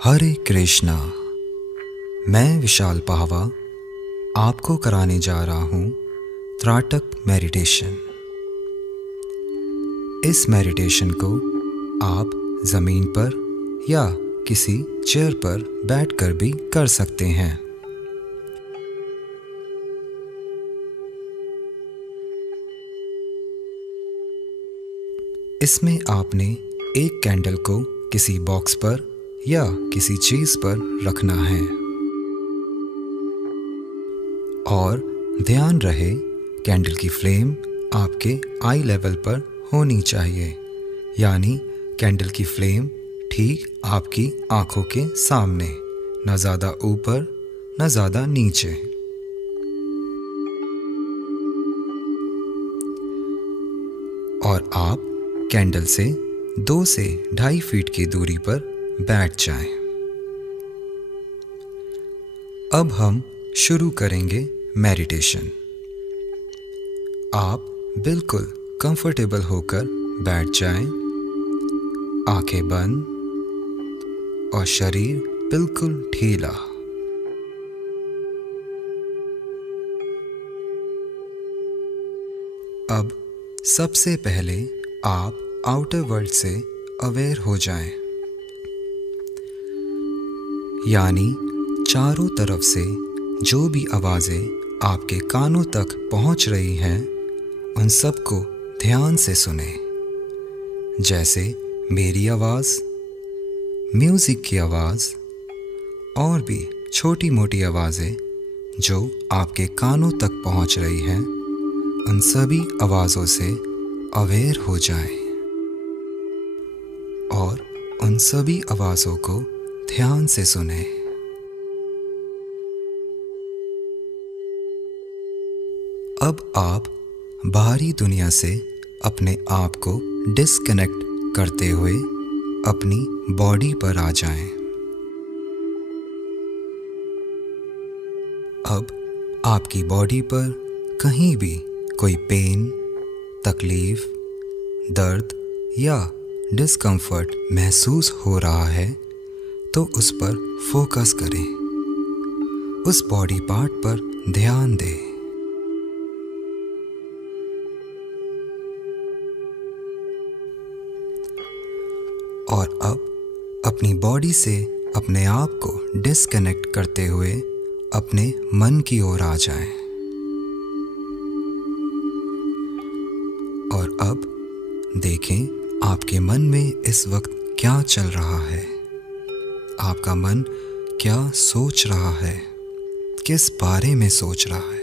हरे कृष्णा। मैं विशाल पाहवा आपको कराने जा रहा हूँ त्राटक मेडिटेशन। इस मेडिटेशन को आप ज़मीन पर या किसी चेयर पर बैठकर भी कर सकते हैं। इसमें आपने एक कैंडल को किसी बॉक्स पर या किसी चीज़ पर रखना है और ध्यान रहे कैंडल की फ्लेम आपके आई लेवल पर होनी चाहिए, यानी कैंडल की फ्लेम ठीक आपकी आंखों के सामने, न ज़्यादा ऊपर न ज़्यादा नीचे। और आप कैंडल से 2 से 2.5 फीट की दूरी पर बैठ जाएं। अब हम शुरू करेंगे मेडिटेशन। आप बिल्कुल कंफर्टेबल होकर बैठ जाएं, आंखें बंद और शरीर बिल्कुल ढीला। अब सबसे पहले आप आउटर वर्ल्ड से अवेयर हो जाएं, यानी चारों तरफ से जो भी आवाज़ें आपके कानों तक पहुंच रही हैं उन सब को ध्यान से सुने, जैसे मेरी आवाज़, म्यूज़िक की आवाज़ और भी छोटी मोटी आवाज़ें जो आपके कानों तक पहुंच रही हैं। उन सभी आवाज़ों से अवेयर हो जाएं और उन सभी आवाज़ों को ध्यान से सुने। अब आप बाहरी दुनिया से अपने आप को डिस्कनेक्ट करते हुए अपनी बॉडी पर आ जाएं। अब आपकी बॉडी पर कहीं भी कोई पेन, तकलीफ, दर्द या डिस्कम्फर्ट महसूस हो रहा है तो उस पर फोकस करें, उस बॉडी पार्ट पर ध्यान दें। और अब अपनी बॉडी से अपने आप को डिस्कनेक्ट करते हुए अपने मन की ओर आ जाएं। और अब देखें आपके मन में इस वक्त क्या चल रहा है। आपका मन क्या सोच रहा है, किस बारे में सोच रहा है,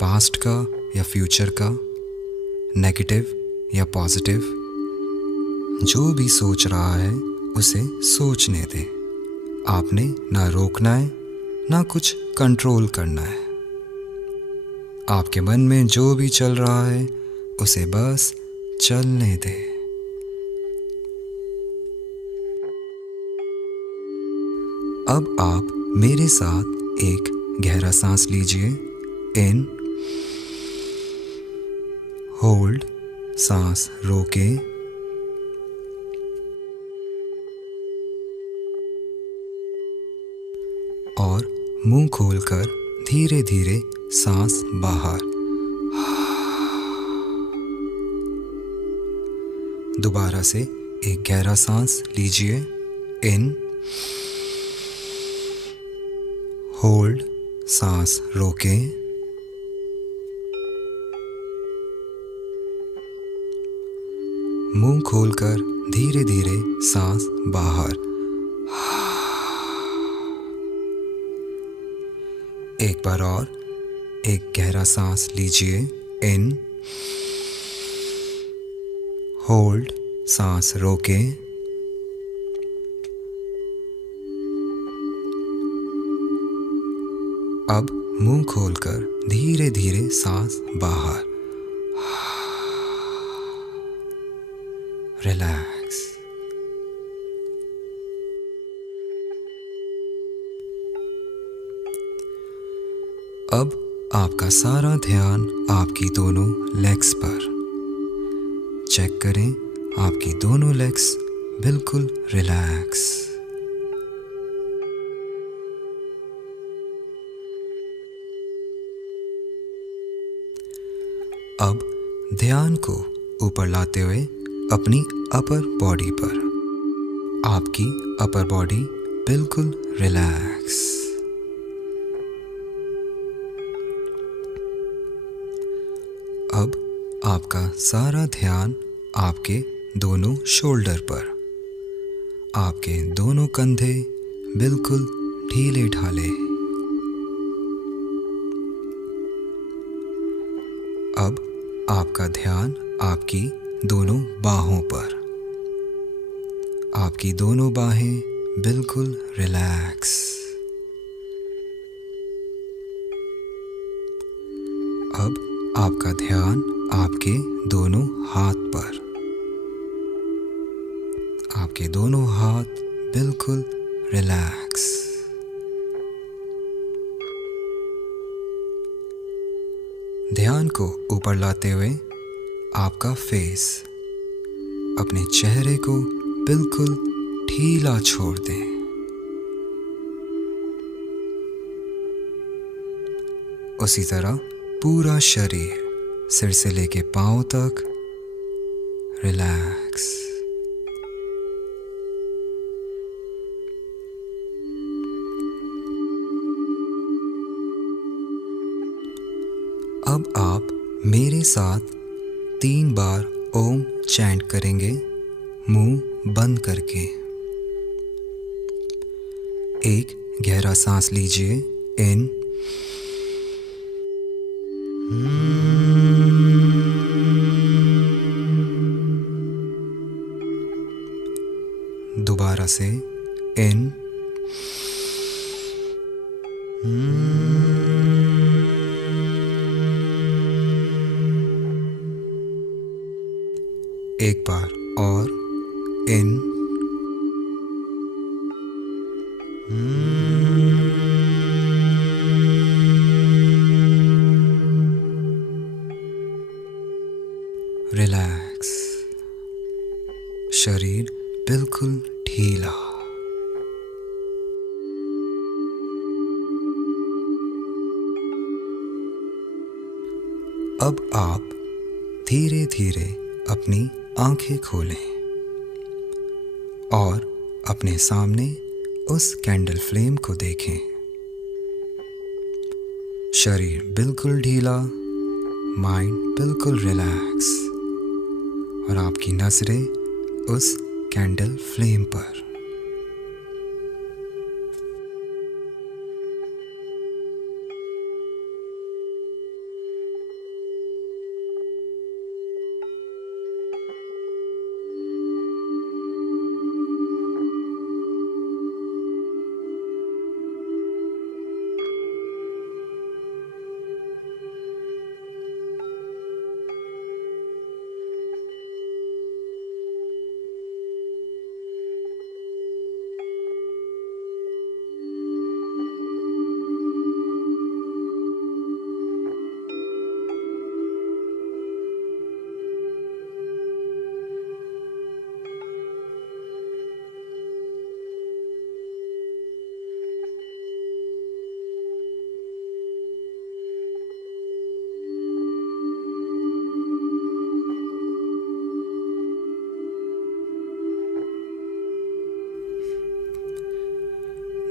पास्ट का या फ्यूचर का, नेगेटिव या पॉजिटिव। जो भी सोच रहा है उसे सोचने दें। आपने ना रोकना है ना कुछ कंट्रोल करना है। आपके मन में जो भी चल रहा है उसे बस चलने दें। अब आप मेरे साथ एक गहरा सांस लीजिए। इन, होल्ड, सांस रोके, और मुंह खोलकर धीरे धीरे सांस बाहर। दोबारा से एक गहरा सांस लीजिए। इन, होल्ड, सांस रोकें, मुंह खोलकर धीरे धीरे सांस बाहर। एक बार और एक गहरा सांस लीजिए। इन, होल्ड, सांस रोकें, अब मुंह खोलकर धीरे धीरे सांस बाहर। रिलैक्स। अब आपका सारा ध्यान आपकी दोनों लेग्स पर। चेक करें आपकी दोनों लेग्स बिल्कुल रिलैक्स। ध्यान को ऊपर लाते हुए अपनी अपर बॉडी पर। आपकी अपर बॉडी बिल्कुल रिलैक्स। अब आपका सारा ध्यान आपके दोनों शोल्डर पर। आपके दोनों कंधे बिल्कुल ढीले ढाले। अब आपका ध्यान आपकी दोनों बाहों पर। आपकी दोनों बाहें बिल्कुल रिलैक्स। अब आपका ध्यान आपके दोनों हाथ पर। आपके दोनों हाथ बिल्कुल रिलैक्स। ध्यान को ऊपर लाते हुए आपका फेस, अपने चेहरे को बिल्कुल ढीला छोड़ दें। उसी तरह पूरा शरीर सिर से लेके पांव तक रिलैक्स। अब आप मेरे साथ 3 बार ओम चैंट करेंगे, मुंह बंद करके। एक गहरा सांस लीजिए इन, दोबारा से इन, एक बार और इन, रिलैक्स। शरीर बिल्कुल ढीला। अब आप धीरे धीरे अपनी आंखें खोलें और अपने सामने उस कैंडल फ्लेम को देखें। शरीर बिल्कुल ढीला, माइंड बिल्कुल रिलैक्स और आपकी नजरें उस कैंडल फ्लेम पर।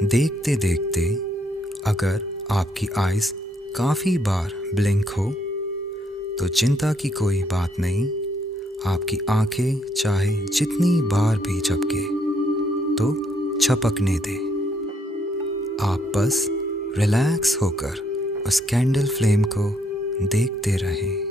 देखते देखते अगर आपकी आइज़ काफ़ी बार ब्लिंक हो तो चिंता की कोई बात नहीं। आपकी आंखें चाहे जितनी बार भी झपके तो झपकने दें। आप बस रिलैक्स होकर उस कैंडल फ्लेम को देखते रहें।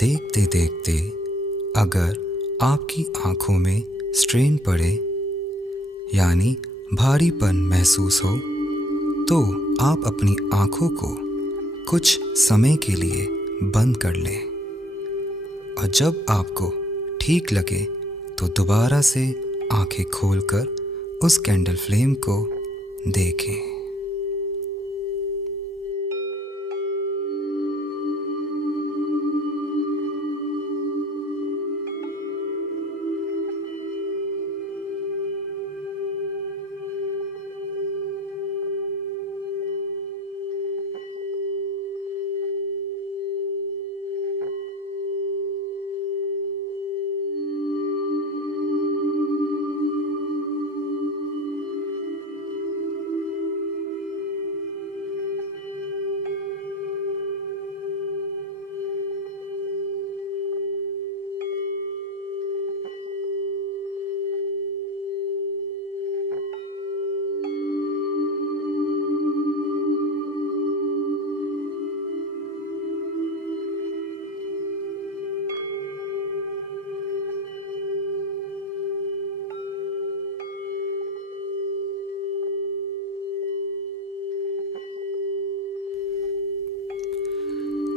देखते देखते अगर आपकी आँखों में स्ट्रेन पड़े यानी भारीपन महसूस हो तो आप अपनी आँखों को कुछ समय के लिए बंद कर लें और जब आपको ठीक लगे तो दोबारा से आँखें खोलकर उस कैंडल फ्लेम को देखें।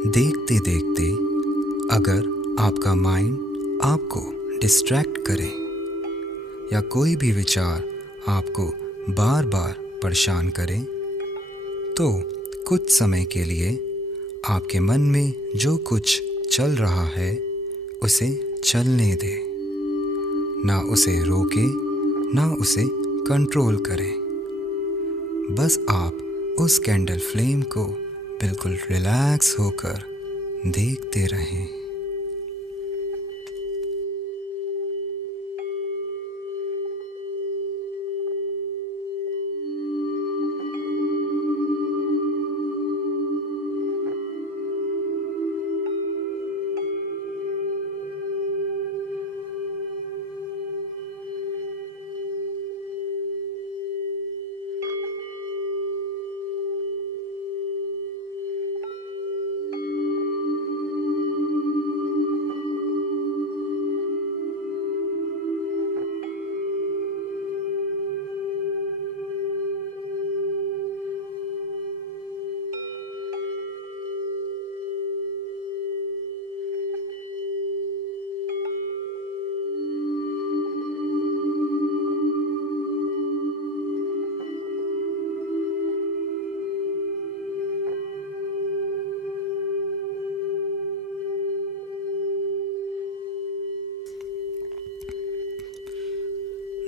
देखते देखते अगर आपका माइंड आपको डिस्ट्रैक्ट करे या कोई भी विचार आपको बार बार परेशान करे तो कुछ समय के लिए आपके मन में जो कुछ चल रहा है उसे चलने दें। ना उसे रोके ना उसे कंट्रोल करें। बस आप उस कैंडल फ्लेम को बिल्कुल रिलैक्स होकर देखते रहें।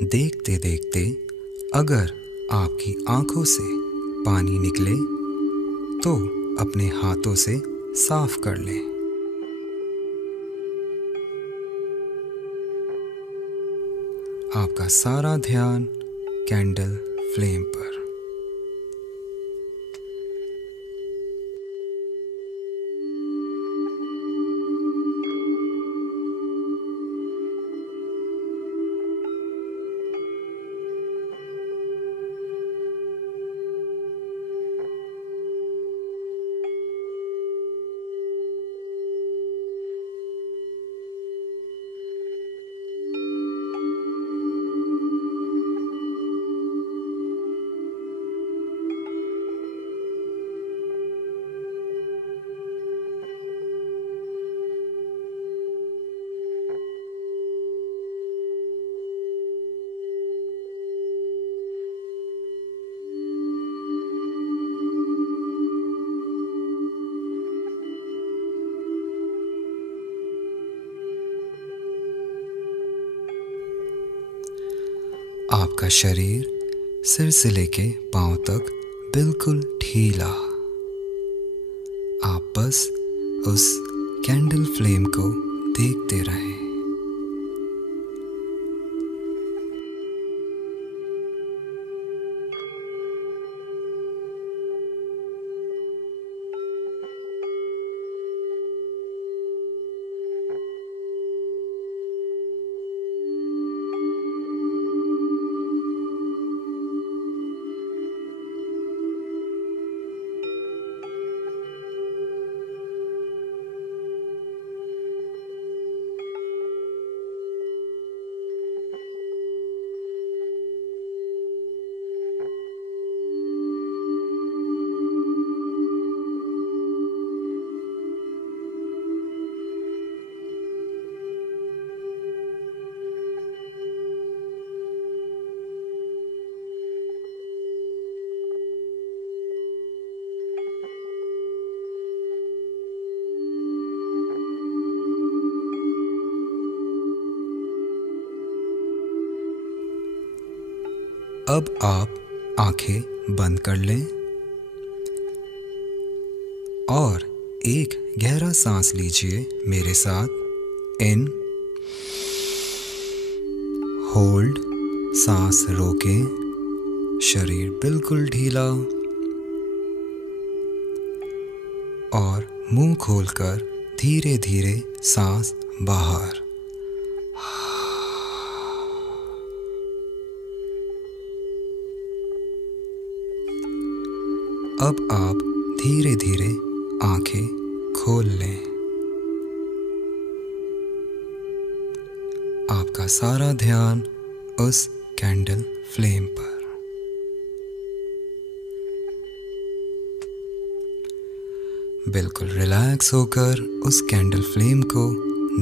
देखते देखते अगर आपकी आँखों से पानी निकले तो अपने हाथों से साफ कर लें। आपका सारा ध्यान कैंडल फ्लेम पर। आपका शरीर सिर से लेके पांव तक बिल्कुल ढीला। आप बस उस कैंडल फ्लेम को देखते रहें। अब आप आंखें बंद कर लें और एक गहरा सांस लीजिए मेरे साथ। इन, होल्ड, सांस रोकें, शरीर बिल्कुल ढीला और मुंह खोलकर धीरे धीरे सांस बाहर। अब आप धीरे धीरे आंखें खोल लें। आपका सारा ध्यान उस कैंडल फ्लेम पर। बिल्कुल रिलैक्स होकर उस कैंडल फ्लेम को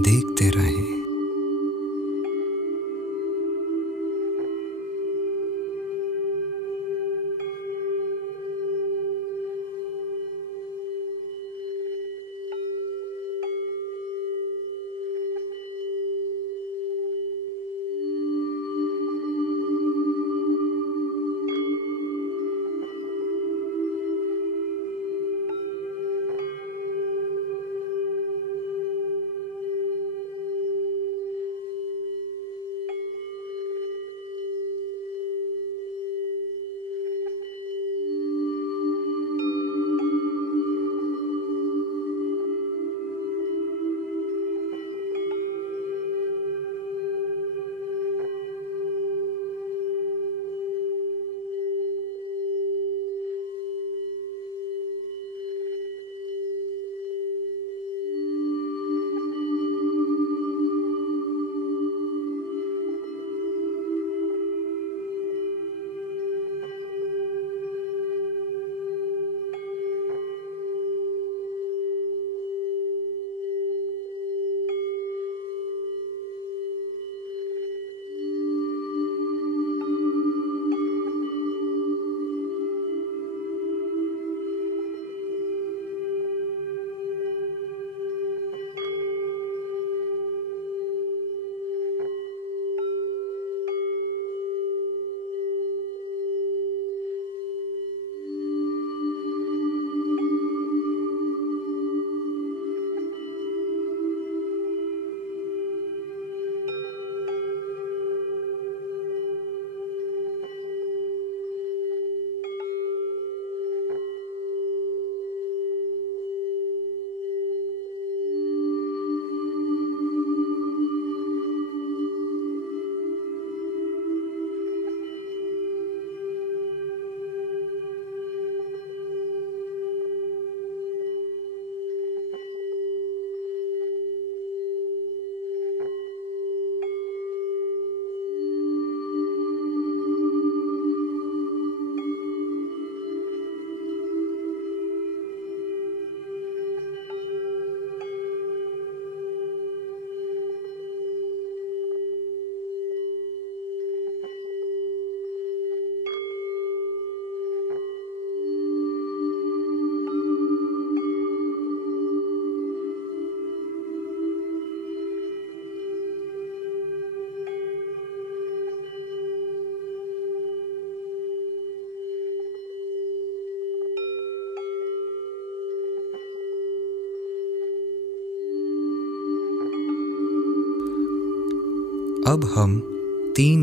देखते रहें। अब हम 3